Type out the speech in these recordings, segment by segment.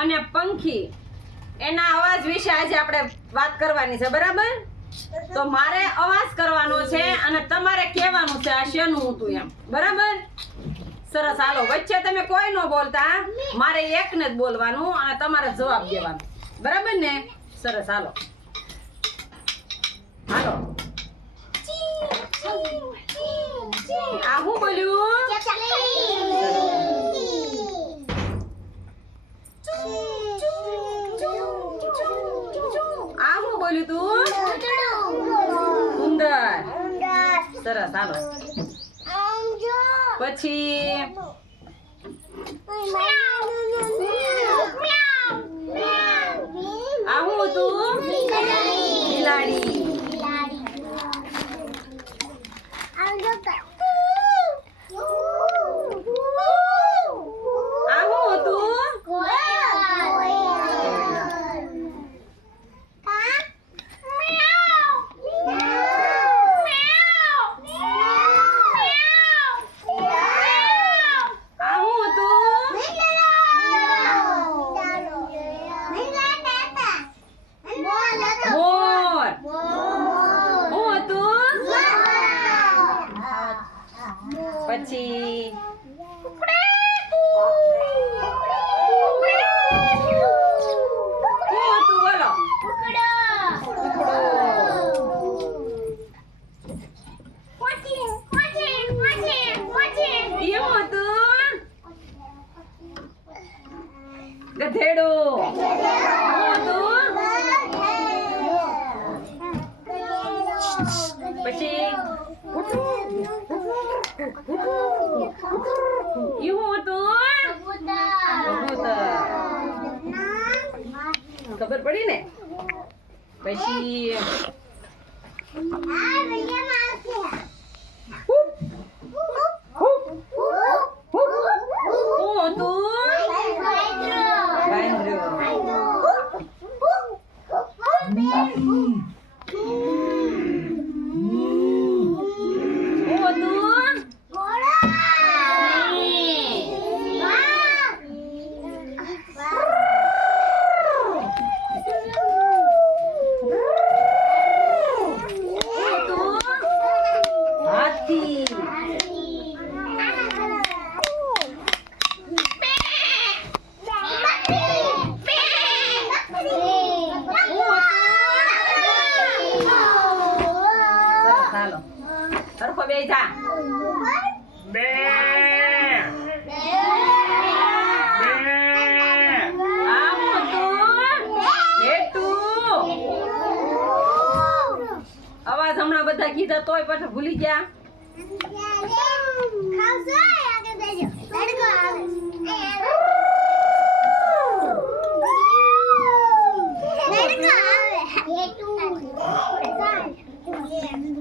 અને પંખી એના અવાજ વિશે આજે આપણે વાત કરવાની છે, બરાબર? તો મારે અવાજ કરવાનો છે અને તમારે કહેવાનું છે આ શેનું હતું એમ, બરાબર? સરસ, હાલો. વચ્ચે તમે કોઈ ન બોલતા, મારે એકને જ બોલવાનું અને તમારે જવાબ દેવાનો, બરાબર ને? સરસ, હાલો. હાલો. આ હું બોલ્યું? આ હું બોલ્યું તું? ઉંદર. સરસ, હાલો. પછી આ હું હતું? બિલાડી. આ હું હતું? પછી બોલો. ગધેડું. પછી ખબર પડી ને? પછી ચાલો સરખો બે જા. બે અવાજ હમણાં બધા કીધા તોય પાછા ભૂલી ગયા.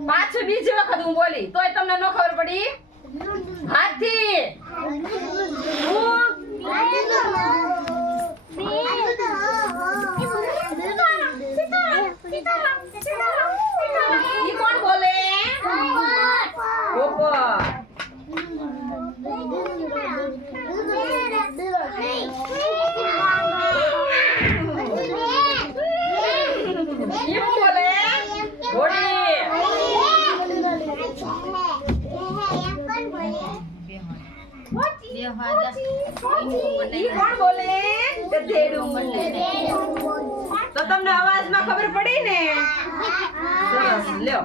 પાછું બીજી વખત હું બોલી તોય તમને ન ખબર પડી. હાથી. ઈ કોણ બોલે? પોપટ. ઈ બોલે? ઘોડી. કોણ બોલે? ગધેડું. તો તમને અવાજમાં ખબર પડી ને? સરસ, લ્યો.